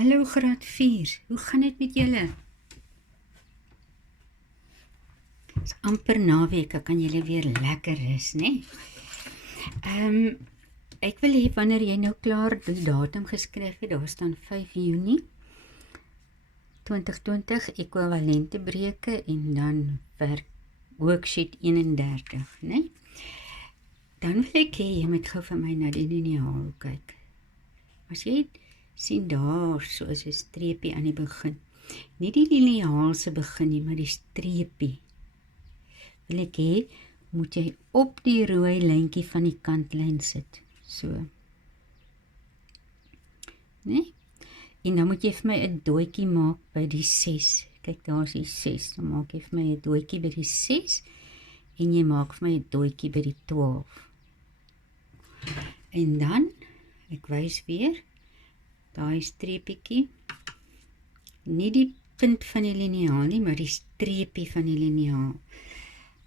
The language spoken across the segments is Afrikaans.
Hallo graad 4, hoe gaan dit met julle? Is amper naweek, kan julle weer lekker rus, né? Ek wil hê wanneer jy nou klaar die datum geskryf het, daar staan 5 Junie 2020 ekwivalente breuke en dan werk worksheet 31, né? Dan wil ek hê jy moet gou vir my na die liniaal kyk. As jy sien daar, so is 'n streepie aan die begin. Nie die liniaal se begin nie, maar die streepie. Wil ek hê, moet jy op die rooi lyntjie van die kantlyn sit. So. Nee? En dan moet jy vir my 'n dootjie maak by die 6. Kyk, daar is die 6. Dan maak jy vir my 'n dootjie by die 6 en jy maak vir my 'n dootjie by die 12. En dan, ek wys weer, daai streepietjie, nie die punt van die liniaal nie, maar die streepie van die liniaal.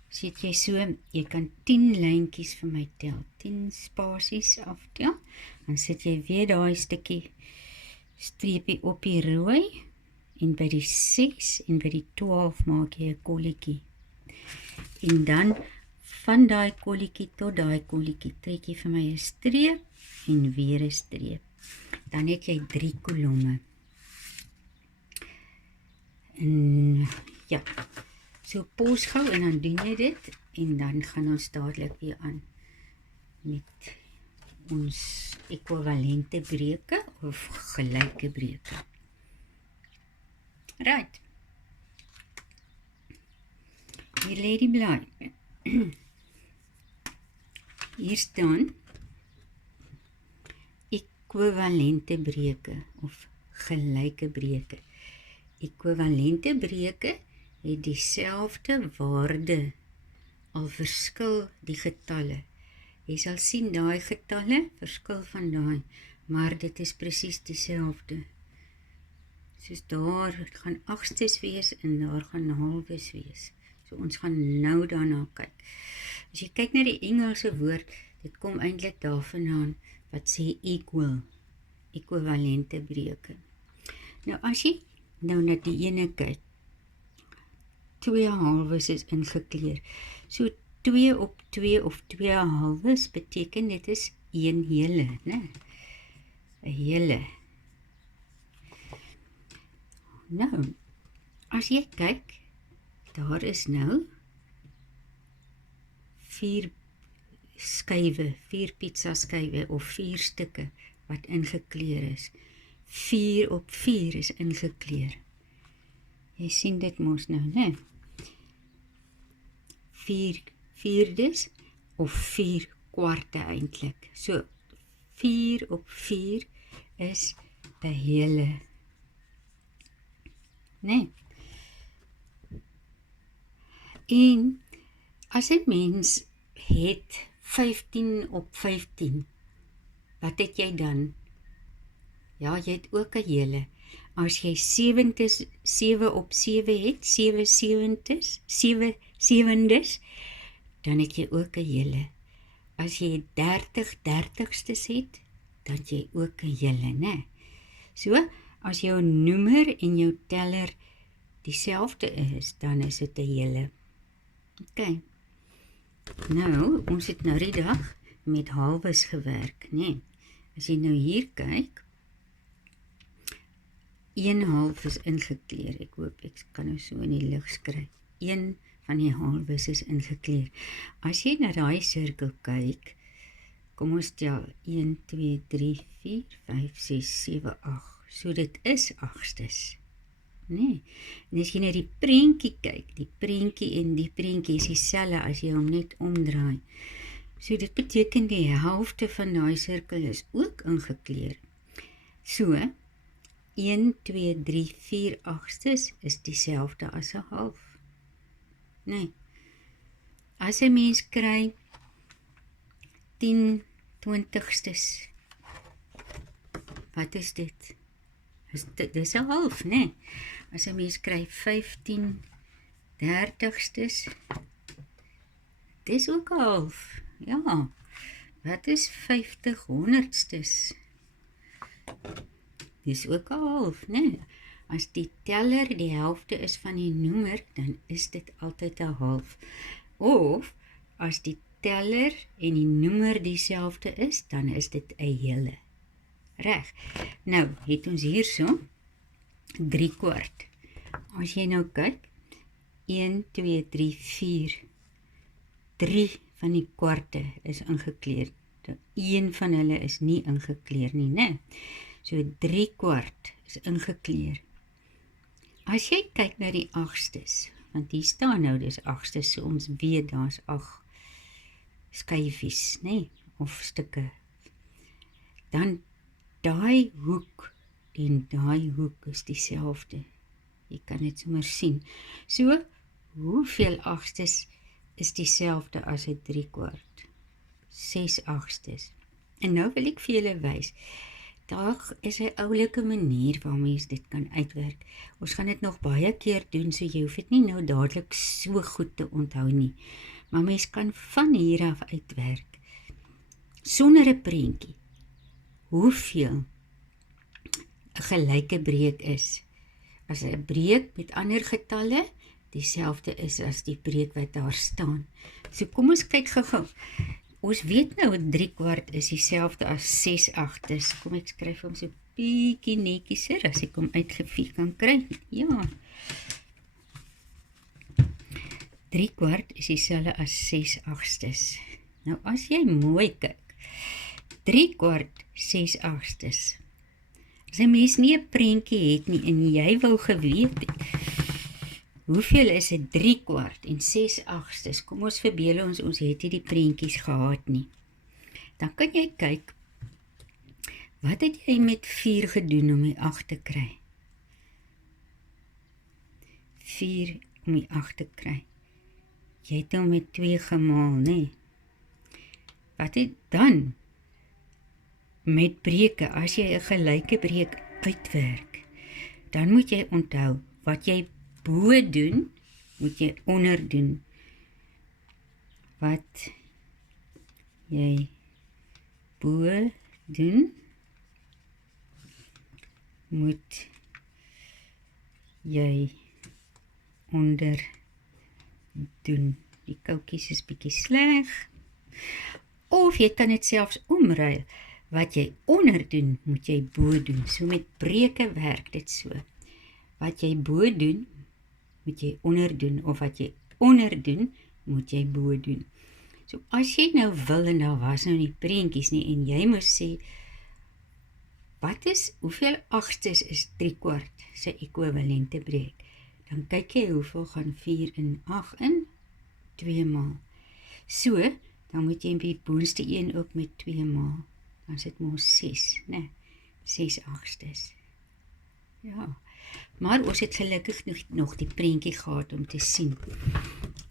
Sit jy so, jy kan 10 lyntjies vir my tel, 10 spasies aftel, dan sit jy weer daai stukkie streepie op die rooi, en by die 6 en by die 12 maak jy 'n kolletjie. En dan, van daai kolletjie tot daai kolletjie, trek jy vir my 'n streep, en weer 'n streep. Dan het jy 3 kolomme. En ja, so pos gou en dan doen jy dit en dan gaan ons dadelik weer aan met ons ekwivalente breuke of gelyke breuke. Right. Hier lê die blaai. Hier staan ekwivalente breuke of gelyke breuke. Ekwivalente breuke het dieselfde waarde, al verskil die getalle. Jy sal sien daai getalle verskil van daai, maar dit is presies dieselfde. Soos daar gaan agstes wees en daar gaan halwes wees. So ons gaan nou daarna kyk. As jy kyk na die Engelse woord, dit kom eintlik daarvandaan wat sê equal, ekwivalente breuke. Nou as jy nou na die ene kyk, 2 halwes is ingekleur. So 2 op 2 of 2 halwes beteken dit is 1 hele, né? 'n hele. Nou, as jy kyk, daar is nou 4 skywe, 4 pizza skywe of 4 stukke wat ingekleur is. 4 op 4 is ingekleur. Jy sien dit mos nou, né? 4 vierdes of 4 kwarte eintlik. So, 4 op 4 is 'n hele. Né? En as 'n mens het 15 op 15, wat het jy dan? Ja, jy het ook 'n hele. As jy 7 op 7 het, 7 sewendes, dan het jy ook 'n hele. As jy 30 dertigstes het, dan het jy ook 'n hele, né? So, as jou noemer en jou teller dieselfde is, dan is dit 'n hele. OK. Nou, ons het nou die dag met halwes gewerk, né? As jy nou hier kyk, 1 half is ingekleur. Ek hoop ek kan nou so in die lig skryf. 1 van die halwes is ingekleur. As jy na daai sirkel kyk, kom ons tel 1, 2, 3, 4, 5, 6, 7, 8. So dit is agstes. Nee. En as jy na die prentjie kyk, die prentjie en die prentjie is dieselfde as jy hom net omdraai. So dit beteken die helfte van daai sirkel is ook ingekleur. So 1, 2, 3, 4 agstes is dieselfde as 'n half. Nee. As 'n mens kry 10 20stes, wat is dit? Dis 'n half, né? As 'n mens kry 15 30stes, dis ook 'n half. Ja. Wat is 50 100stes? dis ook 'n half, né? As die teller die helfte is van die noemer, dan is dit altyd 'n half. Of, as die teller en die noemer dieselfde is, dan is dit 'n hele. Reg. Nou, het ons hierso 3/4. As jy nou kyk, 1, 2, 3, 4, 3 van die kwarte is ingekleer. Een van hulle is nie ingekleer nie, né? So 3/4 is ingekleer. As jy kyk na die 8stes, want hier staan nou dis 8stes, so ons weet daar's 8 skyfies, né? Of stukke. Dan daai hoek en daai hoek is dieselfde. Jy kan dit sommer sien. So, hoeveel 8stes is dieselfde as 'n 3/4? 6/8. En nou wil ek vir julle wys, daar is 'n oulike manier waarmee jy dit kan uitwerk. Ons gaan dit nog baie keer doen, so jy hoef dit nie nou dadelik so goed te onthou nie. Maar mens kan van hier af uitwerk, sonder 'n prentjie, hoeveel 'n gelyke breek is. As 'n breek met ander getalle dieselfde is as die breek wat daar staan. So kom ons kyk gou-gou. Ons weet nou 3/4 is dieselfde as 6/8. Kom ek skryf hom so bietjie netjieser as ek hom uitgevee kan kry. Ja. 3/4 is dieselfde as 6/8. Nou as jy mooi kyk, 3/4, 6/8. As 'n mens nie 'n prentjie het nie en jy wou geweet het, hoeveel is 'n 3/4 en 6/8? Kom ons verbeel ons het nie die prentjies gehad nie. Dan kan jy kyk, wat het jy met 4 gedoen om die 8 te kry? 4 om die 8 te kry. Jy het hom met 2 gemaal, né? Wat het dan met breuke, as jy 'n gelyke breek uitwerk, dan moet jy onthou, wat jy bo doen, moet jy onder doen. Wat jy bo doen, moet jy onder doen. Die koutjies is bietjie sleg. Of jy kan dit selfs omruil. Wat jy onder doen, moet jy bo doen. So met breuke werk dit so. Wat jy bo doen, moet jy onder doen. Of wat jy onder doen, moet jy bo doen. So as jy nou wil, en daar was nou nie prentjies nie, en jy moes sê, hoeveel 8stes is 3/4 se ekwivalente breek? Dan kyk jy hoeveel gaan 4 in 8 in, 2 maal. So, dan moet jy die boonste een ook met 2 maal. Dan is dit mos 6, né? 6/8. Ja, maar ons het gelukkig nog die prentjie gehad om te sien.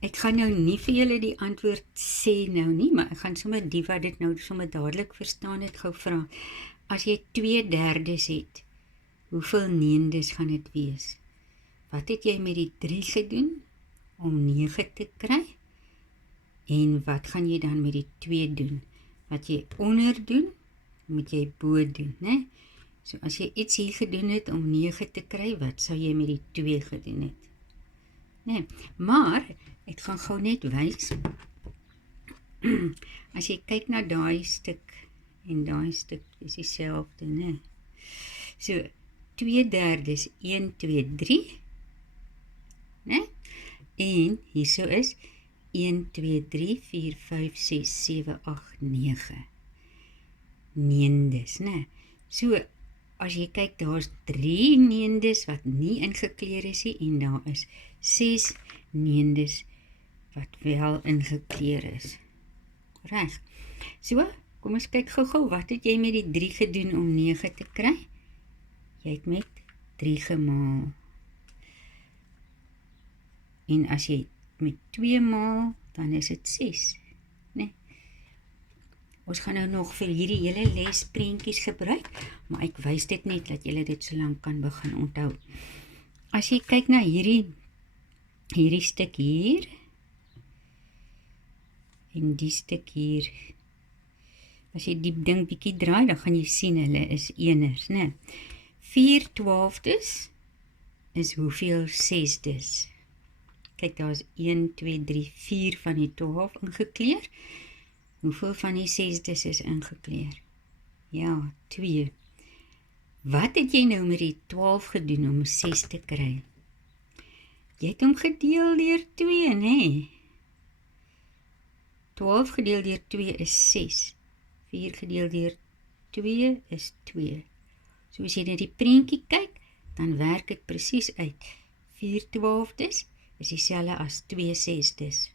Ek gaan nou nie vir julle die antwoord sê nou nie, maar ek gaan sommer die wat dit nou sommer dadelik verstaan het gou vra. As jy 2/3 het, hoeveel 9des gaan dit wees? Wat het jy met die 3 gedoen om 9 te kry? En wat gaan jy dan met die 2 doen? Wat jy onder doen, moet jy bo doen, né? So as jy iets hier gedoen het om 9 te kry, wat sou jy met die 2 gedoen het? Nee, maar ek gaan gou net wys. As jy kyk na daai stuk en daai stuk is dieselfde, né? So 2/3 1, 2, 3, né? En hierso is 1, 2, 3, 4, 5, 6, 7, 8, 9. 9des, né? So, as jy kyk, daar's 3 9des wat nie ingekleer is nie, en daar is 6 9des wat wel ingekleer is. Reg. So, kom ons kyk gou-gou, wat het jy met die 3 gedoen om 9 te kry? Jy het met 3 gemaal. En as jy met 2 maal, dan is dit 6, né? Ons gaan nou nog vir hierdie hele les prentjies gebruik, maar ek wys dit net, dat julle dit so lank kan begin onthou. As jy kyk na hierdie stuk hier, en die stuk hier, as jy die ding bietjie draai, dan gaan jy sien, hulle is eners, né? 4 12des is hoeveel 6des? Kyk, daar is 1, 2, 3, 4 van die 12 ingekleer. Hoeveel van die 6des is ingekleer? Ja, 2. Wat het jy nou met die 12 gedoen om 6 te kry? Jy het hom gedeel deur 2, nee. 12 gedeel deur 2 is 6. 4 gedeel deur 2 is 2. So as jy na die prentjie kyk, dan werk dit presies uit. 4 12des is dieselfde as 2 6des.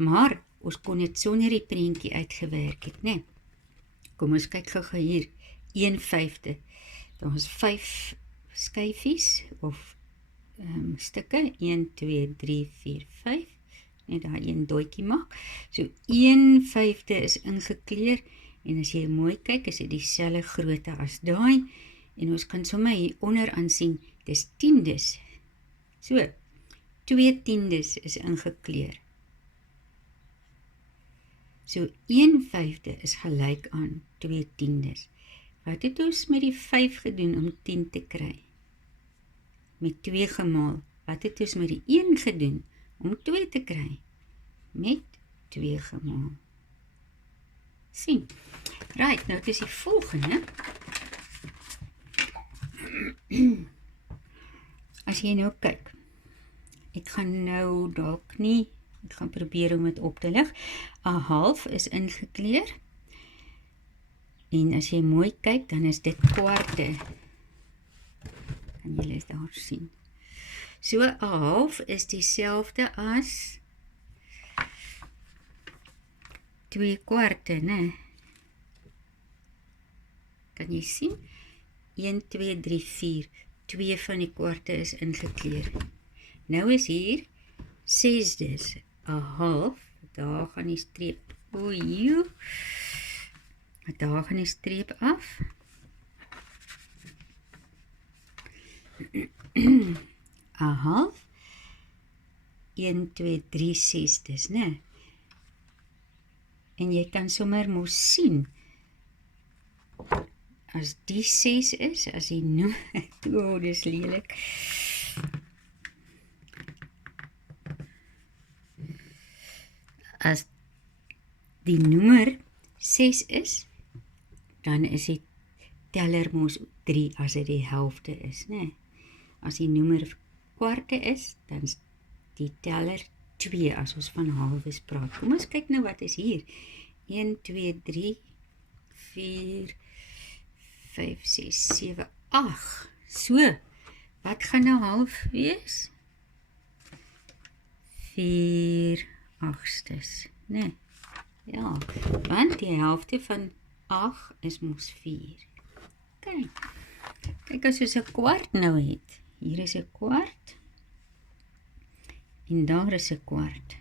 Maar, ons kon dit sonder die prentjie uitgewerk het, né? Kom ons kyk gou hier. 1 5de. Daar is 5 skyfies, of stukke. 1, 2, 3, 4, 5. Net daar een doetjie maak. So 1 5de is ingekleer, en as jy mooi kyk, is dit dieselfde grootte as daai, en ons kan sommer hier onder aansien, dis tiendes. So, 2 tiendes is ingekleer. So 1 5de is gelyk aan 2 tiendes. Wat het ons met die 5 gedoen om 10 te kry? Met 2 gemaal. Wat het ons met die 1 gedoen om 2 te kry? Met 2 gemaal. Sien. Right, nou het is die volgende. As jy nou kyk, ek gaan nou dalk nie, ek gaan probeer om dit op te lig. 'n half is ingekleer. En as jy mooi kyk, dan is dit kwarte. Kan julle daar sien. So 'n half is dieselfde as 2 kwarte, né? Kan jy sien? 1, 2, 3, 4. 2 van die kwarte is ingekleer. Nou is hier 6des. 'n half. Daar gaan die streep. Oei. Daar gaan die streep af. 'n half. 1, 2, 3 6des, né? En jy kan sommer mos sien, as die 6 is, as die noemer, oh, dis lelik. As die noemer 6 is, dan is die teller mos 3 as dit die helfte is, né? As die noemer kwarte is, dan is die teller 2 as ons van halwes praat. Kom ons kyk nou wat is hier. 1, 2, 3, 4, 5, 6, 7, 8. So, wat gaan nou half wees? 4 agtstes, né? Ja, want die helfte van 8 is mos 4. Kyk as ons 'n kwart nou het. Hier is 'n kwart. En daar is 'n kwart.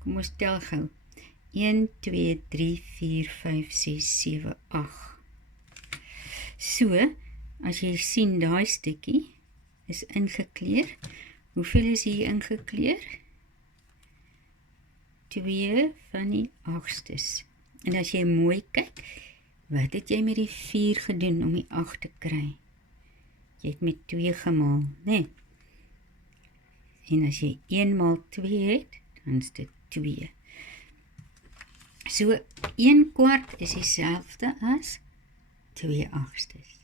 Kom ons tel gou. 1, 2, 3, 4, 5, 6, 7, 8. So, as jy sien daai stukkie is ingekleer. Hoeveel is hier ingekleer? 2 van die agtstes. En as jy mooi kyk, wat het jy met die 4 gedoen om die 8 te kry? Jy het met 2 gemaal, né? En as jy 1 maal 2 het, dan is dit 2. So, 1 kwart is dieselfde as 2 agtstes.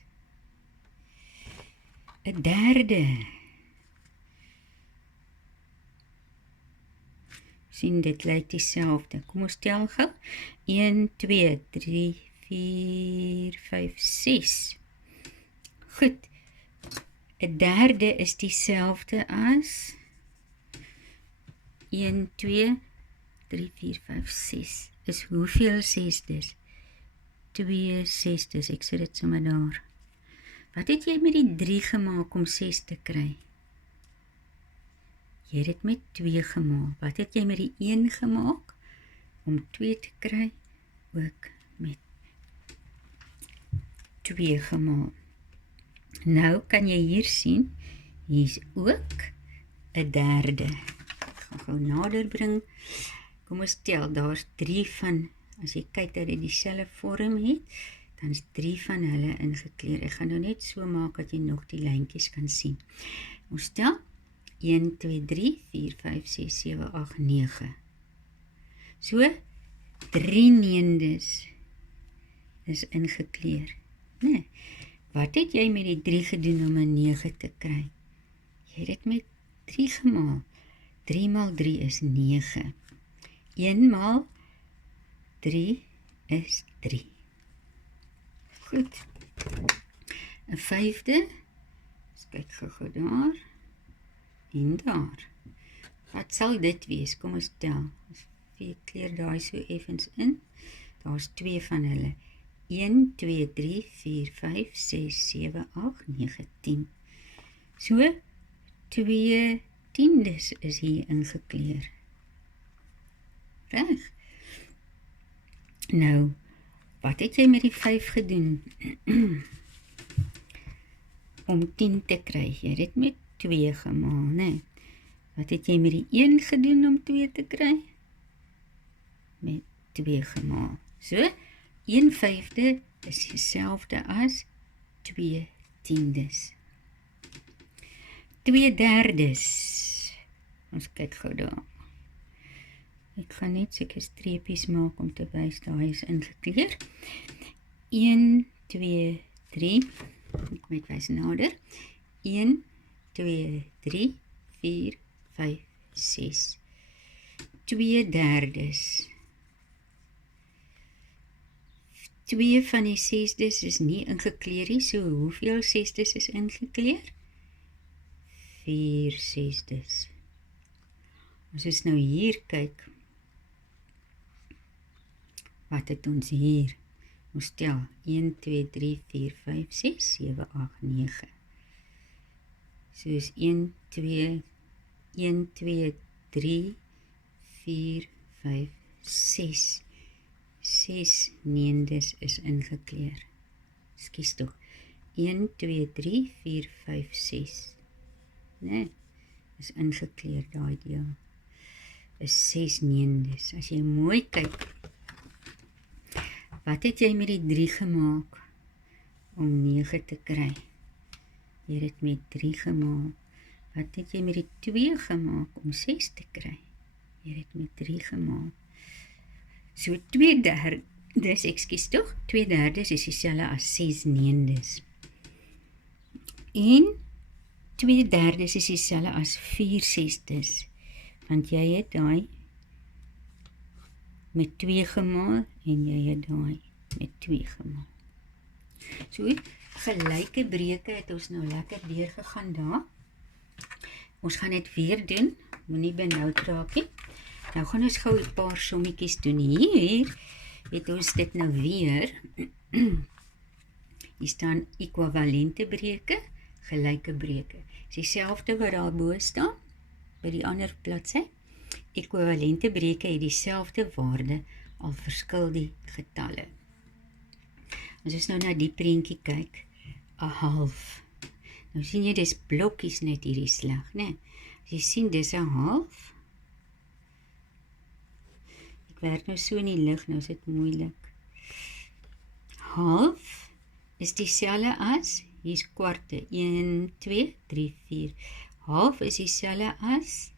'n derde. Sien, dit lyk dieselfde. Kom ons tel gou. 1, 2, 3, 4, 5, 6. Goed. 'n derde is dieselfde as 1, 2, 3, 4, 5, 6. Is hoeveel sesdes? 2 sesdes. Ek sit dit sommer daar. Wat het jy met die 3 gemaak om 6 te kry? Jy het dit met 2 gemaak. Wat het jy met die 1 gemaak om 2 te kry? Ook met 2 gemaak. Nou kan jy hier sien, hier is ook 'n derde. Ek gaan gou nader bring. Kom ons tel, daar is 3 van, as jy kyk dat dit dieselfde vorm het, dan is 3 van hulle ingekleer. Ek gaan nou net so maak dat jy nog die lijntjies kan sien. Ons stel 1, 2, 3, 4, 5, 6, 7, 8, 9. So, 3 neendes is ingekleer. Nee, wat het jy met die 3 gedoen om 'n 9 te kry? Jy het dit met 3 gemaal. 3 maal 3 is 9. 1 maal 3 is 3. Goed. 'n 5de. Ons kyk gou daar. En daar. Wat sal dit wees? Kom ons tel. Ons kleer daai so effens in. Daar's 2 van hulle. 1, 2, 3, 4, 5, 6, 7, 8, 9, 10. So, 2 tiendes is hier ingekleer. Reg. Nou, wat het jy met die 5 gedoen? Om 10 te kry, jy het dit met 2 gemaal, nee. Wat het jy met die 1 gedoen om 2 te kry? Met 2 gemaal. So, 1/5 is dieselfde as 2 tiendes. 2/3. Ons kyk gou daar. Ek gaan net seker streepies maak om te wys daai is ingekleer. 1, 2, 3. Ek wys nader. 1, 2, 3, 4, 5, 6. 2/3. 2 van die 6des is nie ingekleer nie, so hoeveel 6des is ingekleer? 4 6des. Ons is nou hier kyk. Wat het ons hier? Ons tel 1, 2, 3, 4, 5, 6, 7, 8, 9. So is 1, 2, 3, 4, 5, 6. 6 neendes is ingekleer. Skus tog. 1, 2, 3, 4, 5, 6. Nee, is ingekleer daai deel. Is 6 neendes. As jy mooi kyk, wat het jy met die 3 gemaak om 9 te kry? Jy het dit met 3 gemaak. Wat het jy met die 2 gemaak om 6 te kry? Jy het dit met 3 gemaak. So 2/3, ekskuus tog, 2/3 is dieselfde as 6 neendes. En 2/3 is dieselfde as 4 6des, want jy het daai met 2 gemaal en jy het daai met 2 gemaal. So, gelyke breuke het ons nou lekker deurgegaan daar. Ons gaan dit weer doen, moenie benoud raak nie. Nou gaan ons gou 'n paar sommetjies doen. Hier het ons dit nou weer. Hier staan ekwivalente breuke, gelyke breuke. Dis dieselfde wat daarbo staan by die ander bladsy. Ekwivalente breuke het dieselfde waarde, al verskil die getalle. As ons nou na die prentjie kyk, 'n half. Nou sien jy, dis blokkies net hierdie slag, né? As jy sien, dis 'n half. Ek werk nou so in die lig, nou is dit moeilik. Half is dieselfde as, hier's kwarte, 1, 2, 3, 4. Half is dieselfde as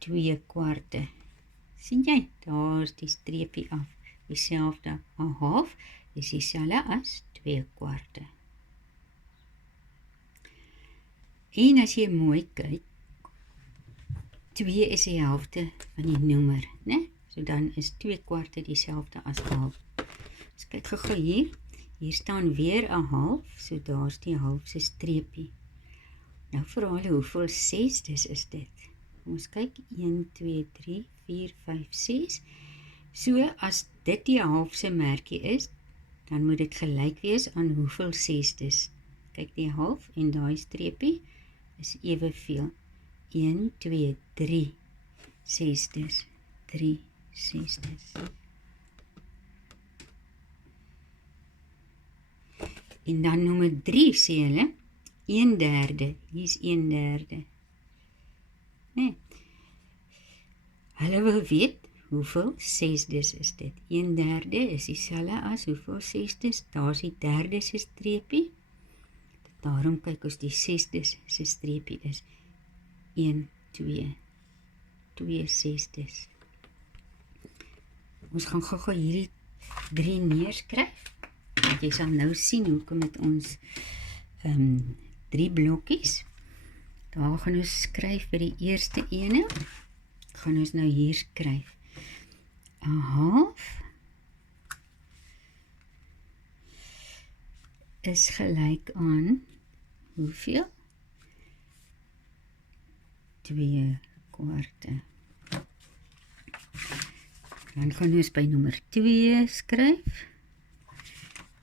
2 kwarte. Sien jy, daar is die streepie af. Dieselfde, 'n half is dieselfde as 2 kwarte. En as jy mooi kyk, 2 is die helfte van die nommer, né? So dan is 2 kwarte dieselfde as half. Dus kyk gou hier, hier staan weer 'n half, so daar's die halfse streepie. Nou vir hulle, hoeveel 6des is dit? Ons kyk, 1, 2, 3, 4, 5, 6. So as dit die halfse merkie is, dan moet dit gelyk wees aan hoeveel 6des. Kyk, die half en daai streepie is eweveel. 1, 2, 3 6des. 3 6des. En dan nommer 3 sê hulle, 1/3. Hier is 1/3. Nee. Hulle wil weet, hoeveel sesdes is dit? 1/3 is dieselfde as hoeveel sesdes? Daar is die derde se streepie. Daarom kyk ons die sesdes se streepie is 1, 2, 2 sesdes. Ons gaan gou hierdie 3 neerskryf. Want jy sal nou sien hoekom met ons 3 blokkies. Daar gaan ons skryf vir die eerste ene. Gaan ons nou hier skryf. 1/2 is gelyk aan hoeveel? 2/4. Dan gaan ons by nommer 2 skryf.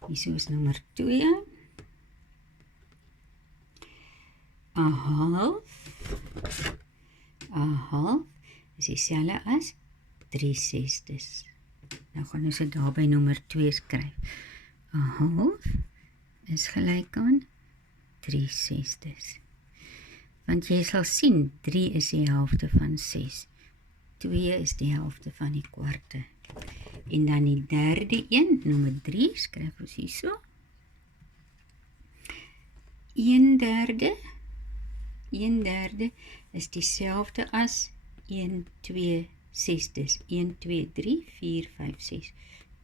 Hier is nommer 2. 1/2 is dieselfde as 3 sesdes. Nou gaan ons dit daar by nommer 2 skryf. 1/2 is gelyk aan 3 sesdes. Want jy sal sien, 3 is die helfte van 6. 2 is die helfte van die kwarte. En dan die derde een, nommer 3, skryf ons hier so. 1/3 is dieselfde as 1, 2 sesdes. 1, 2, 3, 4, 5, 6.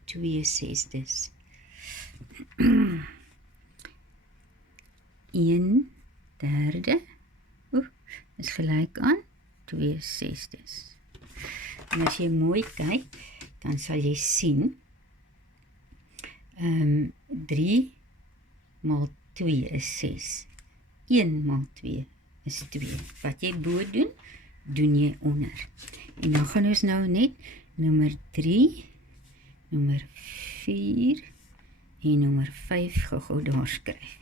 2 sesdes. 1/3 is gelyk aan 2 sesdes. En as jy mooi kyk, dan sal jy sien 3 maal 2 is 6. 1 maal 2 is 2. Wat jy bo doen, doen jy onder. En dan gaan ons nou net nommer 3, nommer 4 en nommer 5 gou daar skryf.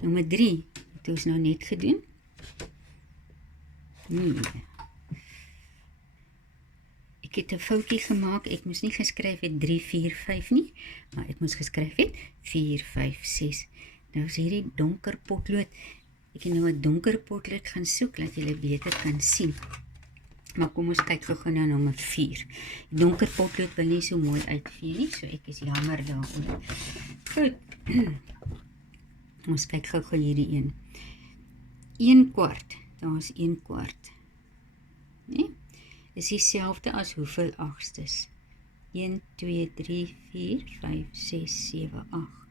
Nommer 3 het ons nou net gedoen. Nee. Ek het 'n foutjie gemaak, ek moes nie geskryf het 3, 4, 5 nie, maar ek moes geskryf het 4, 5, 6. Nou is hierdie donker potlood, ek het nou 'n donker potlood gaan soek, dat jy beter kan sien. Maar kom ons kyk gou na nommer 4. Die donker potlood wil nie so mooi uitvee nie, so ek is jammer daaroor. Goed, ons kyk gou hierdie een. 1/4, daar is 1/4. Nee? Is dieselfde as hoeveel agstes? 1, 2, 3, 4, 5, 6, 7, 8.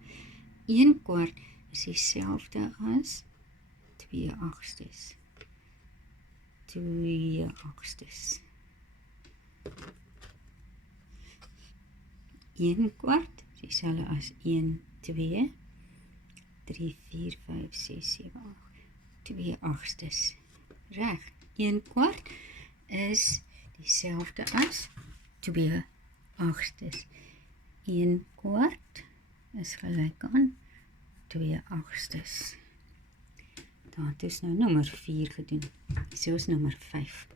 1/4 is dieselfde as 2 agstes. 2 agstes. 1/4 is dieselfde as 1, 2, 3, 4, 5, 6, 7, 8. 2 agstes. Reg, 1/4 is dieselfde as 2 agstes. 1/4 is gelyk aan 2 agstes. Dan het ons nou nommer 4 gedoen. So is nommer 5.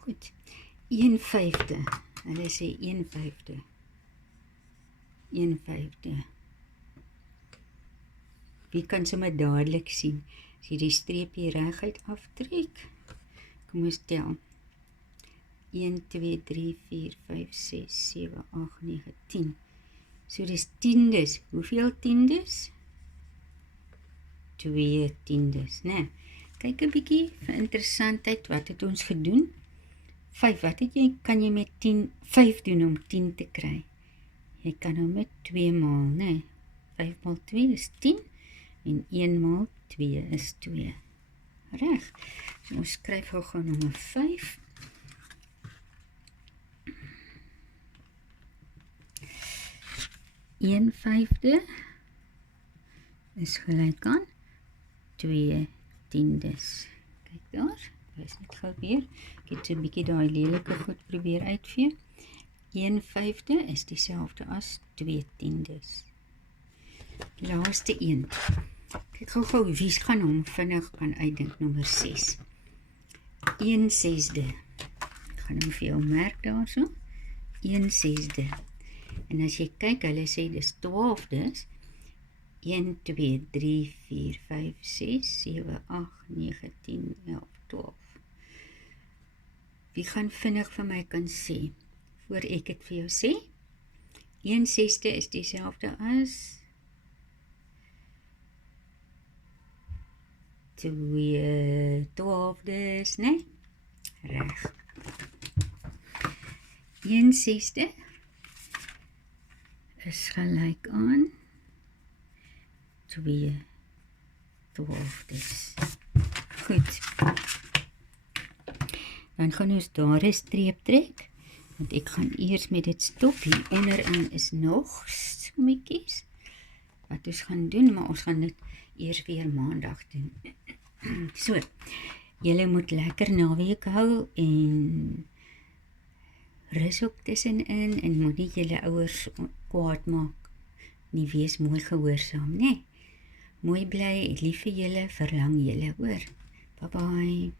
Goed. 1/5. Hulle sê 1/5. 1/5. Wie kan sommer dadelik sien? As jy die streepie reguit aftrek. Kom ons tel. 1, 2, 3, 4, 5, 6, 7, 8, 9, 10. So dis tiendes. Hoeveel tiendes? 2 tiendes, né? Kyk 'n bietjie vir interessantheid, wat het ons gedoen? 5, wat het jy, kan jy met 10, 5 doen om 10 te kry? Jy kan nou met 2 maal, né? 5 maal 2 is 10, en 1 maal 2 is 2. Reg, so ons skryf gou nommer 5. Een vyfde is gelyk aan 2 tiendes. Kyk daar, wys net gou weer. Ek het so 'n bietjie daai lelike goed probeer uitvee. 1/5 is dieselfde as 2 tiendes. Laaste een. Kyk gou wie gaan hom vinnig kan uitdink, nommer 6. 1/6. Ek gaan hom vir jou merk daarso. 1/6. En as jy kyk, hulle sê dis 12des. 1, 2, 3, 4, 5, 6, 7, 8, 9, 10, 11, 12. Wie gaan vinnig vir my kan sê, voor ek het vir jou sê? 1/6 is dieselfde as 2/12, né? Reg. 1/6 is gelyk aan 2/12. Goed. Dan gaan ons daar 'n streep trek, want ek gaan eers met dit stop. Hier onderin is nog sommetjies wat ons gaan doen, maar ons gaan dit eers weer maandag doen. So, julle moet lekker naweek hou en rus ook tussenin en moet nie julle ouers kwaad maak nie, wees mooi gehoorsaam, né? Mooi bly, lief vir julle, verlang julle, hoor. Bye bye.